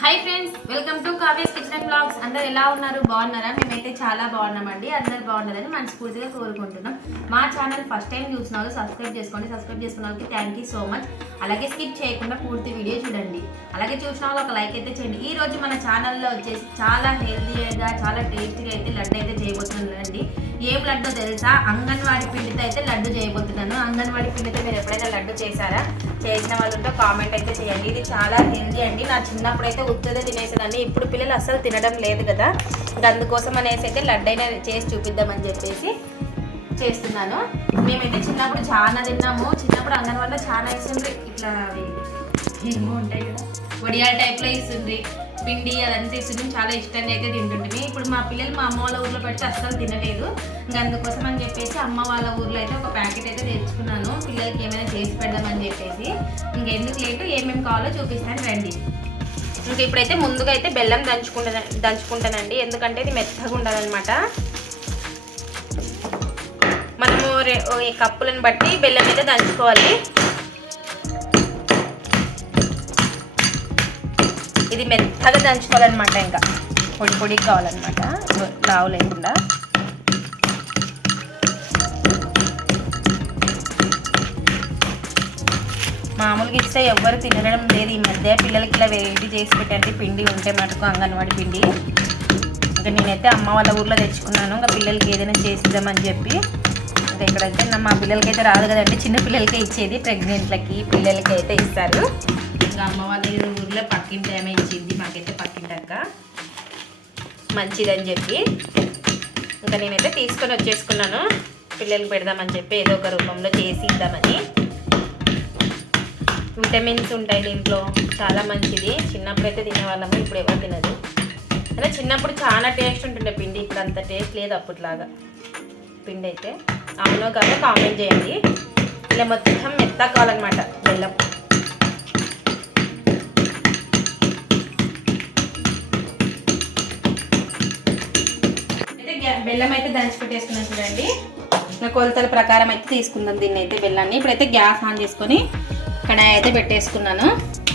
Hi friends welcome to Kavya's kitchen blogs అందరు ఎలా ఉన్నారు? బాగున్నారా? మేమైతే చాలా బాగున్నామండి. అందరు బాగున్నారని మనస్ఫూర్తిగా కోరుకుంటున్నాం. మా ఛానల్ ఫస్ట్ టైం చూసిన వాళ్ళు సబ్స్క్రైబ్ చేసుకోండి. సబ్స్క్రైబ్ చేసుకున్న వాళ్ళకి థ్యాంక్ యూ సో మచ్ అలాగే స్కిప్ చేయకుండా పూర్తి వీడియో చూడండి. అలాగే చూసిన వాళ్ళు ఒక లైక్ అయితే చేయండి. ఈ రోజు మన ఛానల్లో వచ్చేసి చాలా హెల్తీగా చాలా టేస్టీగా అయితే లడ్డు అయితే చేయబోతున్నానండి. ఏం లడ్డు తెలుసా? అంగన్వాడి పిండితో అయితే లడ్డు చేయబోతున్నాను. అంగన్వాడి పిండితో మీరు ఎప్పుడైనా లడ్డు చేశారా? చేసిన వాళ్ళతో కామెంట్ అయితే చేయండి. ఇది చాలా హెల్దీ అండి. నా చిన్నప్పుడు అయితే ఉత్తదే తినేసేదాన్ని. ఇప్పుడు పిల్లలు అస్సలు తినడం లేదు కదా. అందుకోసం అనేసి అయితే లడ్డైనా చేసి చూపిద్దామని చెప్పేసి చేస్తున్నాను. మేమైతే చిన్నప్పుడు చాలా తిన్నాము. చిన్నప్పుడు అంగన్వాడలో చాలా ఇస్తుంది ఇట్లా అవి ఏమో ఉంటాయి కదా. వడియాల టైప్లో ఇస్తుంది పిండి అదంతా ఇస్తుంది చాలా ఇష్టంగా అయితే తింటుంటుంది ఇప్పుడు మా పిల్లలు మా అమ్మ వాళ్ళ ఊర్లో పెడితే అస్సలు తినలేదు. ఇంకా అందుకోసం అని చెప్పేసి అమ్మ వాళ్ళ ఊర్లో అయితే ఒక ప్యాకెట్ అయితే తెచ్చుకున్నాను. పిల్లలకి ఏమైనా చేసి పెడదామని చెప్పేసి. ఇంకెందుకు లేటు? ఏమేమి కావాలో చూపిస్తాను రండి. ఇంక ఇప్పుడైతే ముందుగా అయితే బెల్లం దంచుకుంటా దంచుకుంటానండి. ఎందుకంటే ఇది మెత్తగా ఉండాలన్నమాట. మనము ఈ కప్పులను బట్టి బెల్లం అయితే దంచుకోవాలి. ఇది మెత్తగా దంచుకోవాలన్నమాట ఇంకా. పొడి పొడిగా కావాలన్నమాట. లావు లేకుండా. మామూలుగా ఇస్తే ఎవ్వరు తినడం లేదు. ఈ మధ్య పిల్లలకి ఇలా వేడి చేసి పెట్టండి పిండి ఉంటే మటుకు అంగన్వాడి పిండి. ఇంకా నేనైతే అమ్మ వాళ్ళ ఊర్లో తెచ్చుకున్నాను. ఇంకా పిల్లలకి ఏదైనా చేసిద్దామని చెప్పి. ఇంకా ఇక్కడైతే మా పిల్లలకి అయితే రాదు కదండి. చిన్న పిల్లలకే ఇచ్చేది. ప్రెగ్నెంట్లకి పిల్లలకి అయితే ఇస్తారు. ఇంకా అమ్మ వాళ్ళ ఊర్లో పక్కింటి ఆమె ఇచ్చింది. మాకైతే పక్కింటాక మంచిదని చెప్పి. ఇంకా నేనైతే తీసుకొని వచ్చేసుకున్నాను. పిల్లలకి పెడదామని చెప్పి ఏదో ఒక రూపంలో చేసి ఇద్దామని. విటమిన్స్ ఉంటాయి దీంట్లో. చాలా మంచిది. చిన్నప్పుడు అయితే తినేవాళ్ళము ఇప్పుడు ఎవరు తినదు అదే చిన్నప్పుడు చాలా టేస్ట్ ఉంటుండే పిండి. ఇప్పుడు అంత టేస్ట్ లేదు అప్పట్లాగా. పిండి అయితే అవునో కాదో కామెంట్ చేయండి. ఇలా మొత్తం మెత్తగా కావాలన్నమాట బెల్లం. అయితే గ్యా- బెల్లం అయితే దంచి పెట్టేసుకున్నాం చూడండి. నా కొలతల ప్రకారం అయితే తీసుకుందాం దీన్ని అయితే బెల్లాన్ని. ఇప్పుడైతే గ్యాస్ ఆన్ చేసుకొని కడాయి అయితే పెట్టేసుకున్నాను.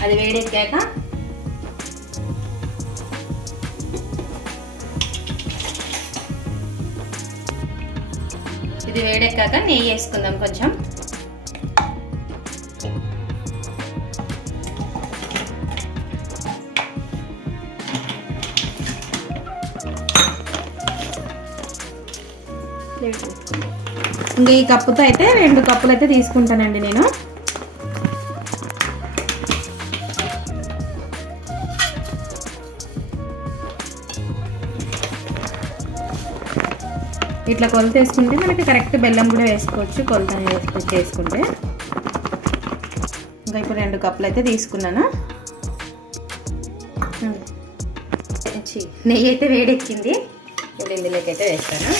అది వేడెక్కాక ఇది వేడెక్కాక నెయ్యి వేసుకుందాం కొంచెం. ఇంకా ఈ కప్పుతో అయితే రెండు కప్పులు అయితే తీసుకుంటానండి నేను. ఇట్లా కొలత వేసుకుంటే మనకి కరెక్ట్ బెల్లం కూడా వేసుకోవచ్చు కొలత వేసుకుంటే చేసుకుంటే. ఇంకా ఇప్పుడు రెండు కప్పులు అయితే తీసుకున్నాను? నెయ్యి అయితే వేడెక్కింది. ఇప్పుడు ఇందులోకి అయితే వేస్తాను.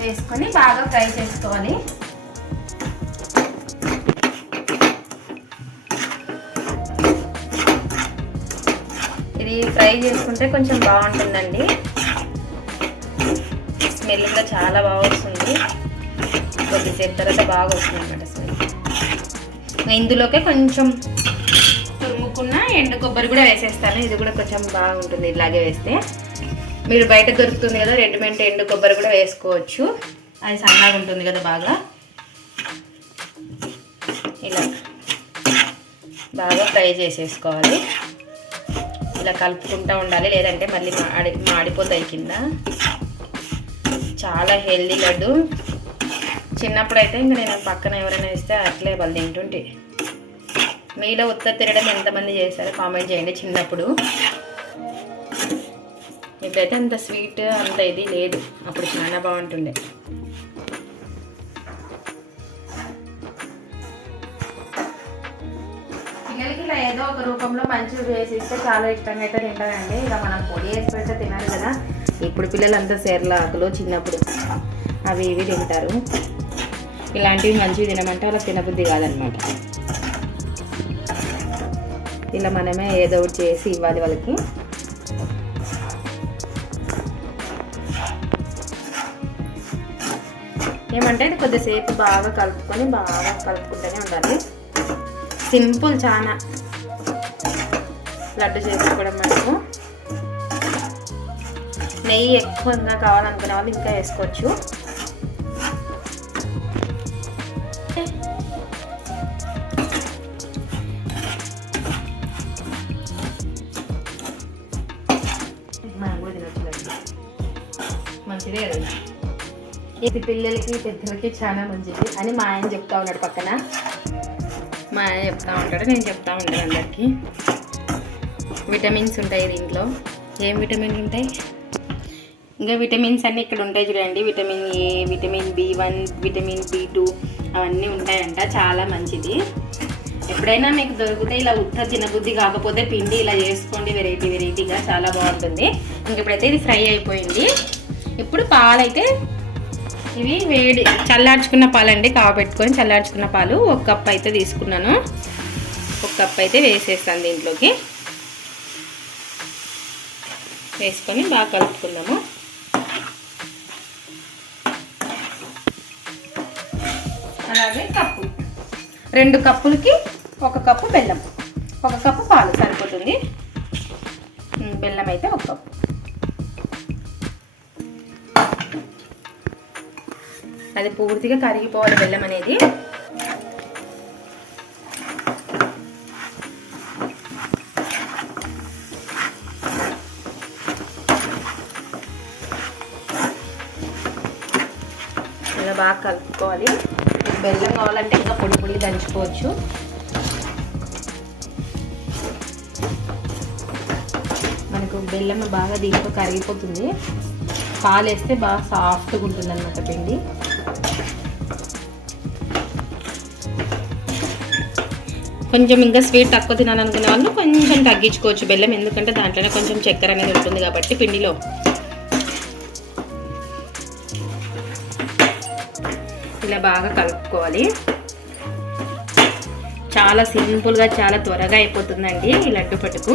వేసుకొని బాగా ఫ్రై చేసుకోవాలి. ఫ్రై చేసుకుంటే కొంచెం బాగుంటుందండి. స్మెల్ కూడా చాలా బాగా వస్తుంది. కొద్దిసేపు తర్వాత బాగా వస్తుంది అనమాట స్మెల్ ఇందులోకే కొంచెం తురుముకున్న ఎండు కొబ్బరి కూడా వేసేస్తాను. ఇది కూడా కొంచెం బాగుంటుంది ఇలాగే వేస్తే. మీరు బయట దొరుకుతుంది కదా రెడీమేడ్ ఎండు కొబ్బరి కూడా వేసుకోవచ్చు. అది సన్నగా ఉంటుంది కదా బాగా. ఇలా బాగా ఫ్రై చేసేసుకోవాలి. ఇలా కలుపుకుంటూ ఉండాలి. లేదంటే మళ్ళీ మాడి మాడిపోతాయి కింద. చాలా హెల్దీ లడ్డు. చిన్నప్పుడు అయితే ఇంకా నేను పక్కన ఎవరైనా ఇస్తే అట్లే వాళ్ళు తింటుంటే. మీలో ఉత్త తిరగడం ఎంతమంది చేశారో కామెంట్ చేయండి చిన్నప్పుడు. ఇప్పుడైతే అంత స్వీట్ అంత ఇది లేదు. అప్పుడు చాలా బాగుంటుండే. పిల్లలకి ఇలా ఏదో ఒక రూపంలో మంచిగా వేసి ఇస్తే చాలా ఇష్టంగా అయితే తింటారండి. ఇక మనం పొడి వేసి పెడితే తినాలి కదా. ఇప్పుడు పిల్లలంతా సెర్లాకులు చిన్నప్పుడు అవి ఇవి తింటారు. ఇలాంటివి మంచివి తినమంటే వాళ్ళకి తినబుద్ధి కాదనమాట. ఇలా మనమే ఏదో ఒకటి చేసి ఇవ్వాలి వాళ్ళకి. ఏమంటే ఇది కొద్దిసేపు బాగా కలుపుకొని బాగా కలుపుకుంటూనే ఉండాలి. సింపుల్ చాలా లడ్డు చేసుకోవడం మనకు నెయ్యి ఎక్కువగా కావాలనుకునే వాళ్ళు ఇంకా వేసుకోవచ్చు. మంచిదే కదా. ఇది పిల్లలకి పెద్దలకి చాలా మంచిది అని మా ఆయన చెప్తా ఉన్నాడు పక్కన. మా ఆయన చెప్తా ఉంటాడు నేను చెప్తా ఉంటాను అందరికీ. విటమిన్స్ ఉంటాయి దీంట్లో. ఏం విటమిన్స్ ఉంటాయి? ఇంకా విటమిన్స్ అన్నీ ఇక్కడ ఉంటాయి చూడండి. Vitamin A vitamin B one vitamin B two అవన్నీ ఉంటాయంట. చాలా మంచిది. ఎప్పుడైనా మీకు దొరికితే ఇలా ఉత్త తినబుద్ధి కాకపోతే పిండి ఇలా చేసుకోండి వెరైటీ వెరైటీగా చాలా బాగుంటుంది. ఇంక ఇప్పుడైతే ఇది ఫ్రై అయిపోయింది. ఇప్పుడు పాలైతే ఇవి వేడి చల్లార్చుకున్న పాలండి కావబెట్టుకొని చల్లార్చుకున్న పాలు ఒక కప్ అయితే తీసుకున్నాను. ఒక కప్ అయితే వేసేస్తాను దీంట్లోకి. వేసుకొని బాగా కలుపుకుందాము. అలాగే కప్పు. రెండు కప్పులకి ఒక కప్పు బెల్లం. ఒక కప్పు పాలు సరిపోతుంది. బెల్లం అయితే ఒక కప్పు. అది పూర్తిగా కరిగిపోవాలి బెల్లం అనేది. ఇలా బాగా కలుపుకోవాలి. బెల్లం కావాలంటే ఇంకా పొడి పొడి దంచుకోవచ్చు. మనకు బెల్లం బాగా దీంట్లో కరిగిపోతుంది. పాలు వేస్తే బాగా సాఫ్ట్గా ఉంటుంది అనమాట పిండి. కొంచెం ఇంకా స్వీట్ తక్కువ తినాలనుకునే వాళ్ళు కొంచెం తగ్గించుకోవచ్చు బెల్లం ఎందుకంటే దాంట్లోనే కొంచెం చక్కెర అనేది ఉంటుంది కాబట్టి పిండిలో. ఇలా బాగా కలుపుకోవాలి. చాలా సింపుల్గా చాలా త్వరగా అయిపోతుందండి ఈ లడ్డు పట్టుకు.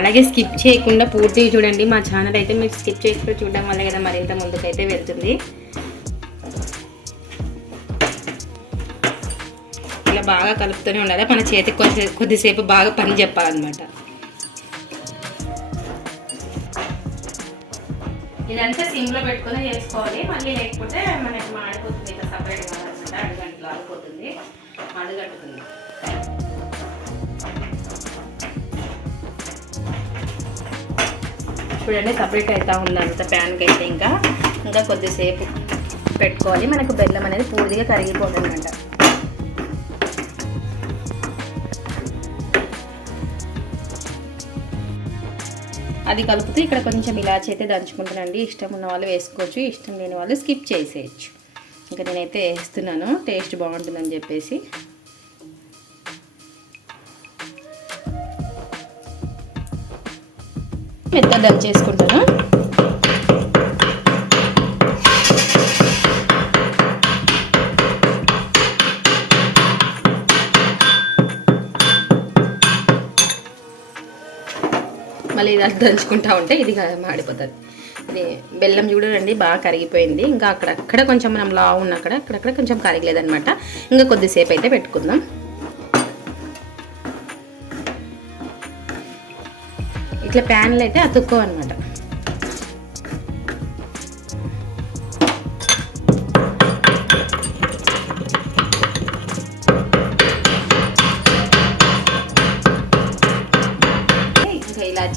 అలాగే స్కిప్ చేయకుండా పూర్తిగా చూడండి. మా ఛానల్ అయితే మీరు స్కిప్ చేసుకుంటూ చూడడం వల్ల కదా మరింత ముందుకైతే వెళ్తుంది. ఇలా బాగా కలుపుతూనే ఉండాలి. మన చేతికి కొద్ది కొద్దిసేపు బాగా పని చెప్పాలన్నమాట. ఇదంతా సిమ్లో పెట్టుకొని చేసుకోవాలి. మళ్ళీ లేకపోతే మనకి మాడిపోతుంది ఇట్లా సపరేట్ కావాలన్నమాట అడుగంటలు ఆడిపోతుంది అడుగంటుతుంది చూడండి సపరేట్ అవుతా ఉంది అంత ప్యాన్కి అయితే ఇంకా. ఇంకా కొద్దిసేపు పెట్టుకోవాలి. మనకు బెల్లం అనేది పూర్తిగా కరిగిపోతుంది అది కలుపుతూ ఇక్కడ కొంచెం ఇలాచి అయితే దంచుకుంటానండి ఇష్టం ఉన్న వాళ్ళు వేసుకోవచ్చు ఇష్టం లేని వాళ్ళు స్కిప్ చేసేయచ్చు. ఇంకా నేనైతే వేస్తున్నాను టేస్ట్ బాగుంటుందని చెప్పేసి. మెత్త దంచేసుకుంటాను. మళ్ళీ ఇది దంచుకుంటా ఉంటే ఇది మాడిపోతుంది. ఇది బెల్లం చూడండి బాగా కరిగిపోయింది. ఇంకా అక్కడక్కడ కొంచెం మనం లావు ఉన్న అక్కడ అక్కడక్కడ కొంచెం కరిగలేదనమాట ఇంకా కొద్దిసేపు అయితే పెట్టుకుందాం. ఇట్లా ప్యాన్లు అయితే అతుక్కోవన్నమాట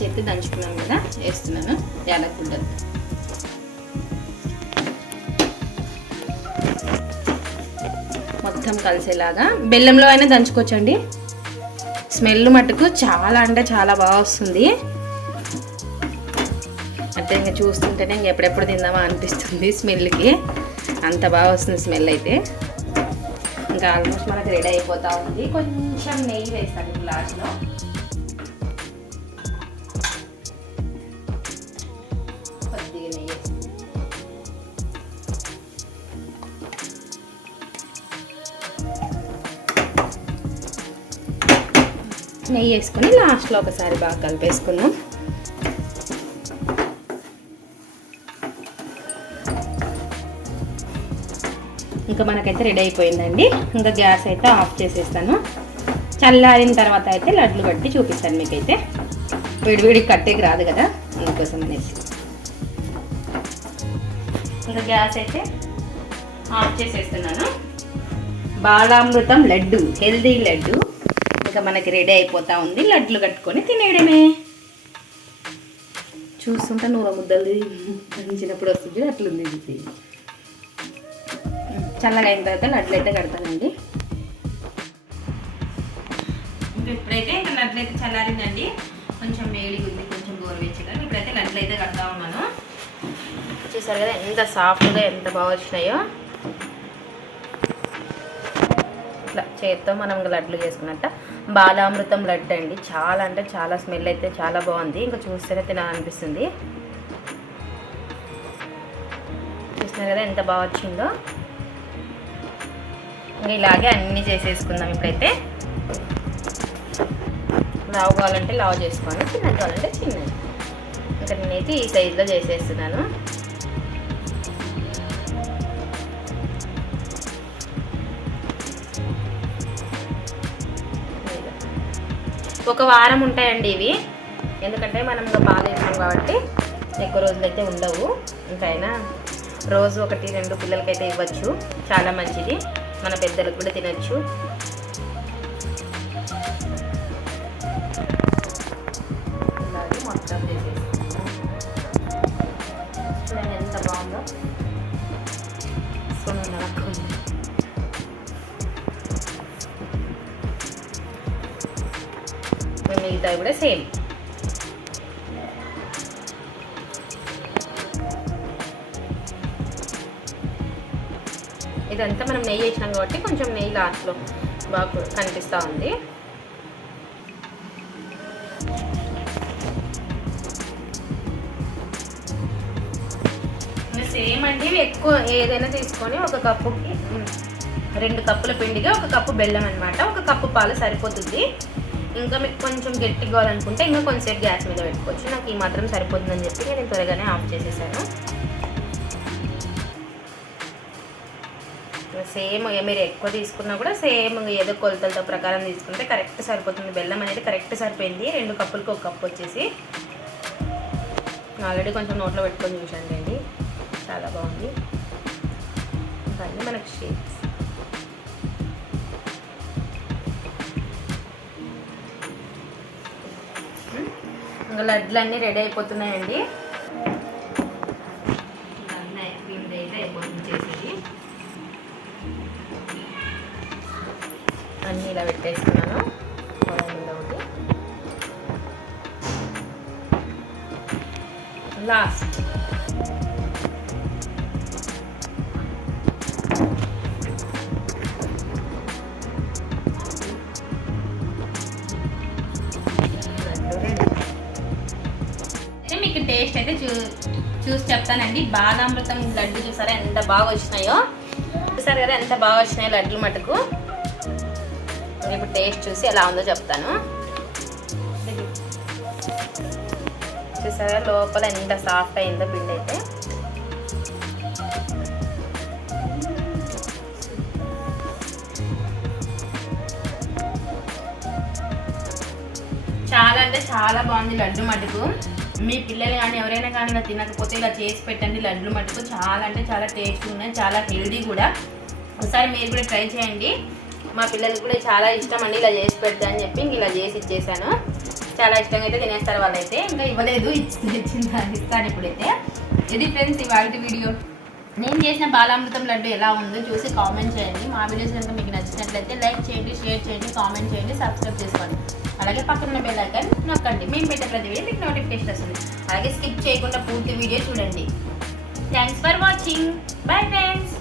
చేతి దంచుకున్నాం కదా వేస్తున్నాను. యాలకుడ్డలు మొత్తం కలిసేలాగా బెల్లంలో అయినా దంచుకోవచ్చండి. స్మెల్ మటుకు చాలా అంటే చాలా బాగా వస్తుంది. అంటే ఇంకా చూస్తుంటేనే ఇంక ఎప్పుడెప్పుడు తిందామా అనిపిస్తుంది స్మెల్కి. అంత బాగా వస్తుంది స్మెల్ అయితే. ఇంకా ఆల్మోస్ట్ మనకి రెడీ అయిపోతూ ఉంది. కొంచెం నెయ్యి వేస్తాను గ్లాస్లో నెయ్యి వేసుకొని లాస్ట్లో ఒకసారి బాగా కలిపేసుకున్నాం ఇంకా మనకైతే రెడీ అయిపోయిందండి. ఇంకా గ్యాస్ అయితే ఆఫ్ చేసేస్తాను. చల్లారిన తర్వాత అయితే లడ్లు కట్టి చూపిస్తాను మీకైతే. విడివిడి కట్టేకి రాదు కదా అందుకోసం అనేసి. ఇంకా గ్యాస్ అయితే ఆఫ్ చేసేస్తున్నాను. బాలామృతం లడ్డు హెల్దీ లడ్డు. ఇంకా మనకి రెడీ అయిపోతా ఉంది. లడ్లు కట్టుకొని తినేయడమే. చూస్తుంటే నూనె ముద్దలు దంచినప్పుడు వస్తుంది. అట్లుంది ఇది. చల్లగా అయిన తర్వాత లడ్లు అయితే కడతానండి. ఇప్పుడైతే ఇంకా లడ్లు అయితే చల్లారిందండి. కొంచెం వేడిగా ఉంది కొంచెం గోరువెచ్చగా ఇప్పుడైతే లడ్లు అయితే కడతా ఉన్నాను. చూసారు కదా ఎంత సాఫ్ట్గా ఎంత బాగా వచ్చినాయో. ఇట్లా చేత్తో మనం లడ్లు చేసుకున్నట్ట. బాలామృతం లడ్డు అండి. చాలా అంటే చాలా స్మెల్ అయితే చాలా బాగుంది. ఇంకా చూస్తేనే తినాలనిపిస్తుంది. చూస్తున్నారు కదా ఎంత బాగా వచ్చిందో. ఇంకా ఇలాగే అన్నీ చేసేసుకుందాం ఇప్పుడైతే. లావు కావాలంటే లావు చేసుకోండి. చిన్నది కావాలంటే చిన్నది. ఇంకా నేనైతే ఈ సైజులో చేసేస్తున్నాను. ఒక వారం ఉంటాయండి ఇవి. ఎందుకంటే మనం ఇంకా పాలు వేసాం కాబట్టి ఎక్కువ రోజులైతే ఉండవు. ఇంకైనా రోజు ఒకటి రెండు పిల్లలకైతే ఇవ్వచ్చు. చాలా మంచిది. మన పెద్దలకు కూడా తినచ్చు. మిగతావి కూడా సేమ్ ఇదంతా మనం నెయ్యి వేసినాం కాబట్టి కొంచెం నెయ్యి లాస్ట్లో బాగా కనిపిస్తూ ఉంది. సేమ్ అండి. ఎక్కువ ఏదైనా తీసుకొని ఒక కప్పుకి రెండు కప్పుల పిండిగా ఒక కప్పు బెల్లం అనమాట ఒక కప్పు పాలు సరిపోతుంది. ఇంకా మీకు కొంచెం గట్టిగా కావాలనుకుంటే ఇంకా కొంచెంసేపు గ్యాస్ మీద పెట్టుకోవచ్చు. నాకు ఈ మాత్రం సరిపోతుందని చెప్పి నేను త్వరగానే ఆఫ్ చేసేసాను. సేమ్ మీరు ఎక్కువ తీసుకున్నా కూడా సేమ్ ఏదో కొలతలతో ప్రకారం తీసుకుంటే కరెక్ట్ సరిపోతుంది. బెల్లం అనేది కరెక్ట్ సరిపోయింది. రెండు కప్పులకు ఒక కప్పు వచ్చేసి. ఆల్రెడీ కొంచెం నోట్లో పెట్టుకొని చూసాను అండి చాలా బాగుంది. ఇవన్నీ మనకి షేప్స్ ఇంకా లడ్లు అన్నీ రెడీ అయిపోతున్నాయండి. అన్నీ అయితే చేసేది అన్నీ ఇలా పెట్టేసుకున్నాను. ఒకటి లాస్ట్. టేస్ట్ అయితే చూ చూసి చెప్తానండి. బాలామృతం లడ్డు చూసారా ఎంత బాగా వచ్చినాయో. చూసారు కదా ఎంత బాగా వచ్చినాయో లడ్లు మటుకు. ఇప్పుడు టేస్ట్ చూసి ఎలా ఉందో చెప్తాను. చూసారా లోపల ఎంత సాఫ్ట్ అయిందో పిండి అయితే. చాలా అంటే చాలా బాగుంది లడ్డు మటుకు. మీ పిల్లలు కానీ ఎవరైనా కానీ ఇలా తినకపోతే ఇలా చేసి పెట్టండి. లడ్లు మటుకు చాలా అంటే చాలా టేస్ట్ ఉన్నాయి. చాలా హెల్దీ కూడా. ఒకసారి మీరు కూడా ట్రై చేయండి. మా పిల్లలకి కూడా చాలా ఇష్టం అండి ఇలా చేసి పెడతా అని చెప్పి ఇంక ఇలా చేసి ఇచ్చేసాను. చాలా ఇష్టంగా అయితే తినేస్తారు వాళ్ళైతే. ఇంకా ఇవ్వలేదు. ఇచ్చింది ఇస్తాను ఇప్పుడైతే. ఇది ఫ్రెండ్స్ ఇవాళ వీడియో. నేను చేసిన బాలామృతం లడ్డు ఎలా ఉందో చూసి కామెంట్ చేయండి. మా వీడియోస్ కనుక నచ్చినట్లయితే లైక్ చేయండి షేర్ చేయండి కామెంట్ చేయండి సబ్స్క్రైబ్ చేసుకోండి. అలాగే పక్కన బెల్ ఐకాన్ నొక్కండి. మేము పెట్టే ప్రతి వీడియో మీకు నోటిఫికేషన్ వస్తుంది. అలాగే స్కిప్ చేయకుండా పూర్తి వీడియో చూడండి. Thanks for watching bye friends